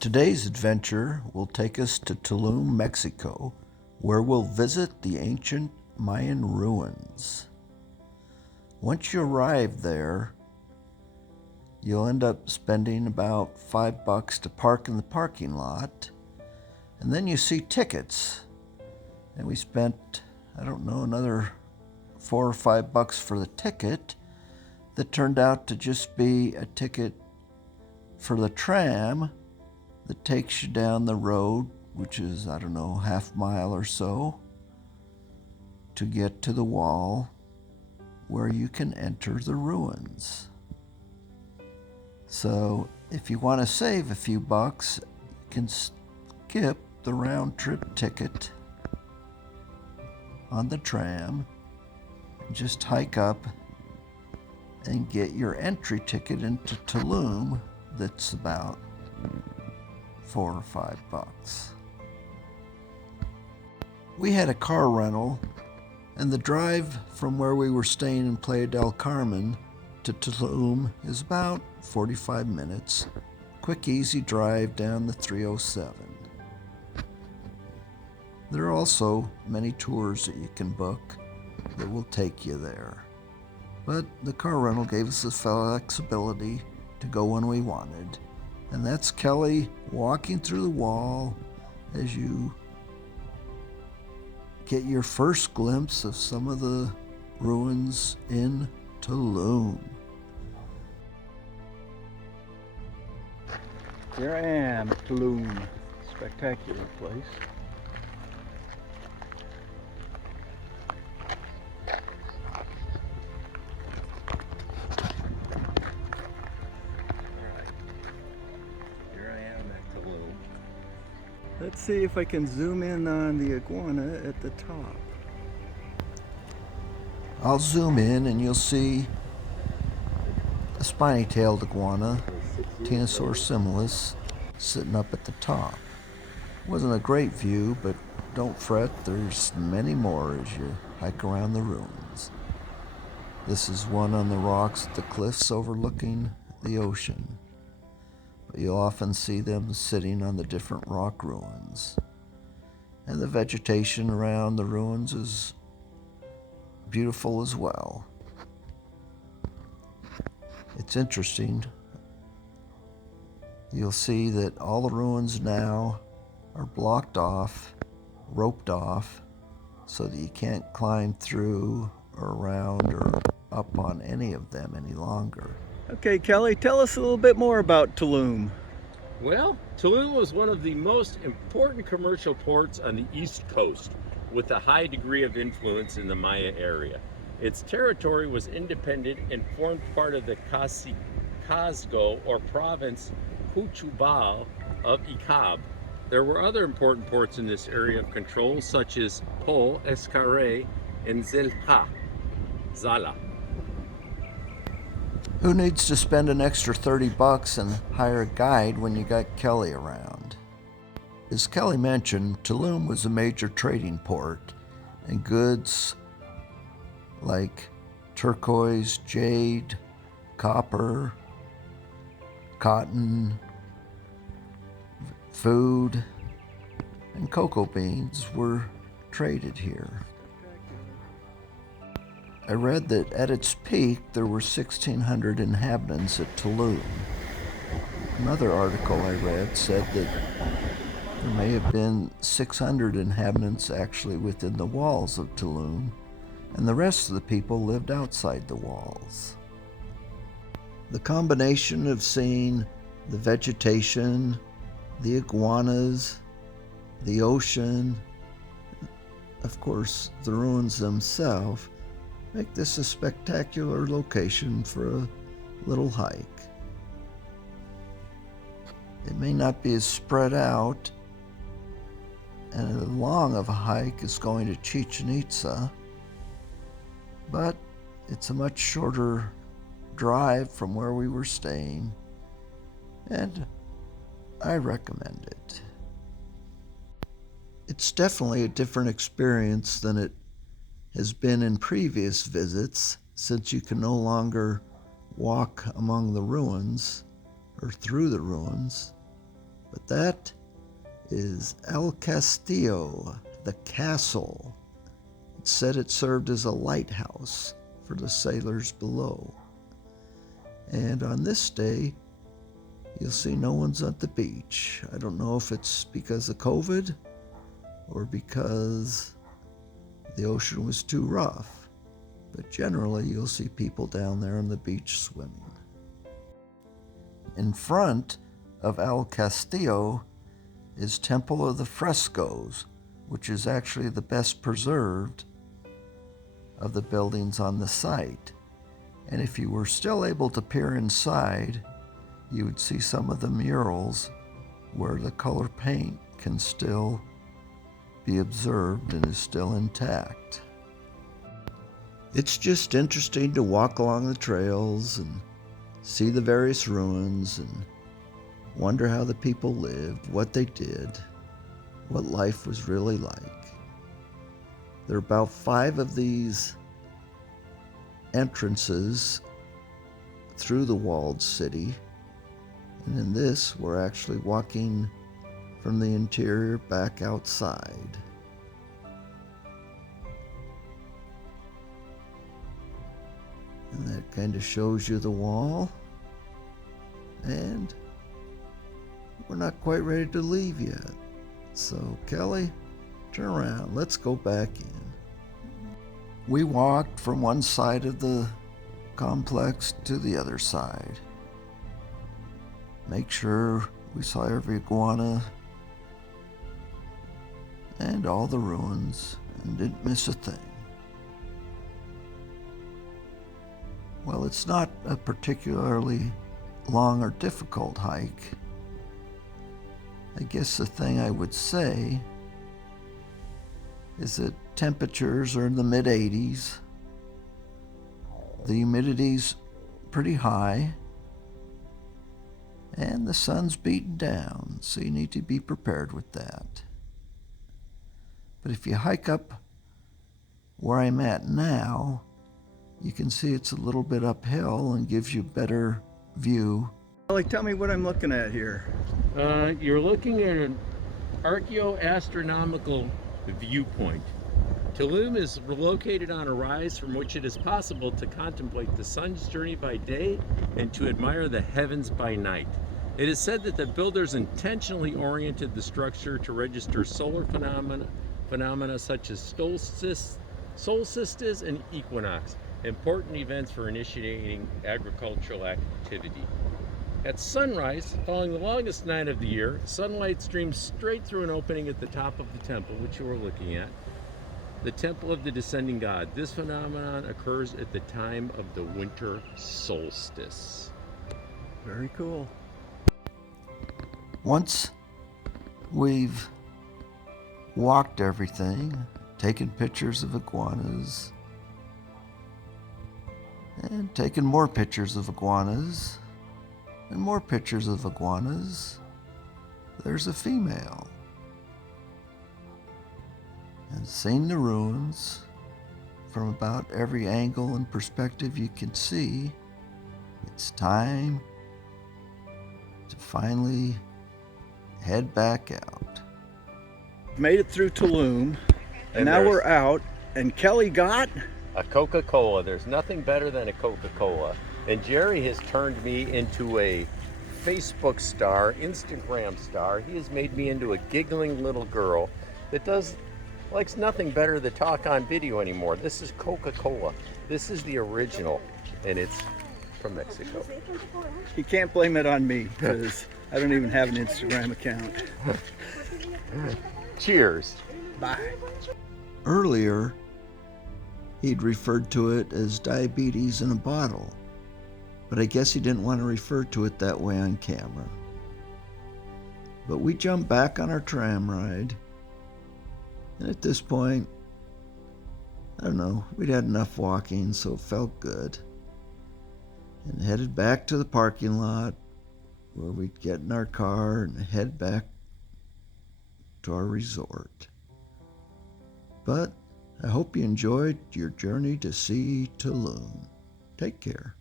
Today's adventure will take us to Tulum, Mexico, where we'll visit the ancient Mayan ruins. Once you arrive there, you'll end up spending about $5 to park in the parking lot, and then you see tickets. And we spent, another $4 or $5 for the ticket that turned out to just be a ticket for the tram that takes you down the road, which is, half mile or so, to get to the wall where you can enter the ruins. So if you want to save a few bucks, you can skip the round trip ticket on the tram and just hike up and get your entry ticket into Tulum that's about $4 or $5. We had a car rental, and the drive from where we were staying in Playa del Carmen to Tulum is about 45 minutes. Quick, easy drive down the 307. There are also many tours that you can book that will take you there. But the car rental gave us the flexibility to go when we wanted. And that's Kelly walking through the wall as you get your first glimpse of some of the ruins in Tulum. Here I am, Tulum. Spectacular place. Let's see if I can zoom in on the iguana at the top. I'll zoom in and you'll see a spiny-tailed iguana, Tenosaurus similis, sitting up at the top. Wasn't a great view, but don't fret, there's many more as you hike around the ruins. This is one on the rocks at the cliffs overlooking the ocean. But you'll often see them sitting on the different rock ruins. And the vegetation around the ruins is beautiful as well. It's interesting. You'll see that all the ruins now are blocked off, roped off, so that you can't climb through or around or up on any of them any longer. Okay, Kelly, tell us a little bit more about Tulum. Well, Tulum was one of the most important commercial ports on the East Coast, with a high degree of influence in the Maya area. Its territory was independent and formed part of the Castillo or province Cuchubal of Icab. There were other important ports in this area of control, such as Po, Escaré, and Zala. Who needs to spend an extra $30 and hire a guide when you got Kelly around? As Kelly mentioned, Tulum was a major trading port, and goods like turquoise, jade, copper, cotton, food, and cocoa beans were traded here. I read that at its peak there were 1,600 inhabitants at Tulum. Another article I read said that there may have been 600 inhabitants actually within the walls of Tulum, and the rest of the people lived outside the walls. The combination of seeing the vegetation, the iguanas, the ocean, of course the ruins themselves, make this a spectacular location for a little hike. It may not be as spread out and as long of a hike as going to Chichen Itza, but it's a much shorter drive from where we were staying, and I recommend it. It's definitely a different experience than it has been in previous visits, since you can no longer walk among the ruins or through the ruins. But that is El Castillo, the castle. It said it served as a lighthouse for the sailors below. And on this day, you'll see no one's at the beach. I don't know if it's because of COVID or because the ocean was too rough, but generally you'll see people down there on the beach swimming. In front of El Castillo is Temple of the Frescoes, which is actually the best preserved of the buildings on the site. And if you were still able to peer inside, you would see some of the murals where the color paint can still be observed and is still intact. It's just interesting to walk along the trails and see the various ruins and wonder how the people lived, what they did, what life was really like. There are about 5 of these entrances through the walled city, and in this we're actually walking from the interior back outside. And that kind of shows you the wall, and we're not quite ready to leave yet. So Kelly, turn around, let's go back in. We walked from one side of the complex to the other side. Make sure we saw every iguana and all the ruins and didn't miss a thing. Well, it's not a particularly long or difficult hike. I guess the thing I would say is that temperatures are in the mid-80s. The humidity's pretty high, and the sun's beating down, so you need to be prepared with that. But if you hike up where I'm at now, you can see it's a little bit uphill and gives you better view. Kelly, tell me what I'm looking at here. You're looking at an Archaeoastronomical Viewpoint. Tulum is located on a rise from which it is possible to contemplate the sun's journey by day and to admire the heavens by night. It is said that the builders intentionally oriented the structure to register solar phenomena such as solstices and equinox, important events for initiating agricultural activity. At sunrise, following the longest night of the year, sunlight streams straight through an opening at the top of the temple, which you were looking at, the temple of the descending god. This phenomenon occurs at the time of the winter solstice. Very cool. Once we've walked everything, taken pictures of iguanas, and taken more pictures of iguanas, and more pictures of iguanas, there's a female. And seeing the ruins from about every angle and perspective you can see, it's time to finally head back out. Made it through Tulum, and now there's we're out, and Kelly got a Coca-Cola. There's nothing better than a Coca-Cola. And Jerry has turned me into a Facebook star, Instagram star. He has made me into a giggling little girl that likes nothing better than talk on video anymore. This is Coca-Cola. This is the original, and it's from Mexico. You can't blame it on me, because I don't even have an Instagram account. Cheers. Bye. Earlier, he'd referred to it as diabetes in a bottle, but I guess he didn't want to refer to it that way on camera. But we jumped back on our tram ride, and at this point, I don't know, we'd had enough walking, so it felt good, and headed back to the parking lot where we'd get in our car and head back to our resort. But I hope you enjoyed your journey to see Tulum. Take care.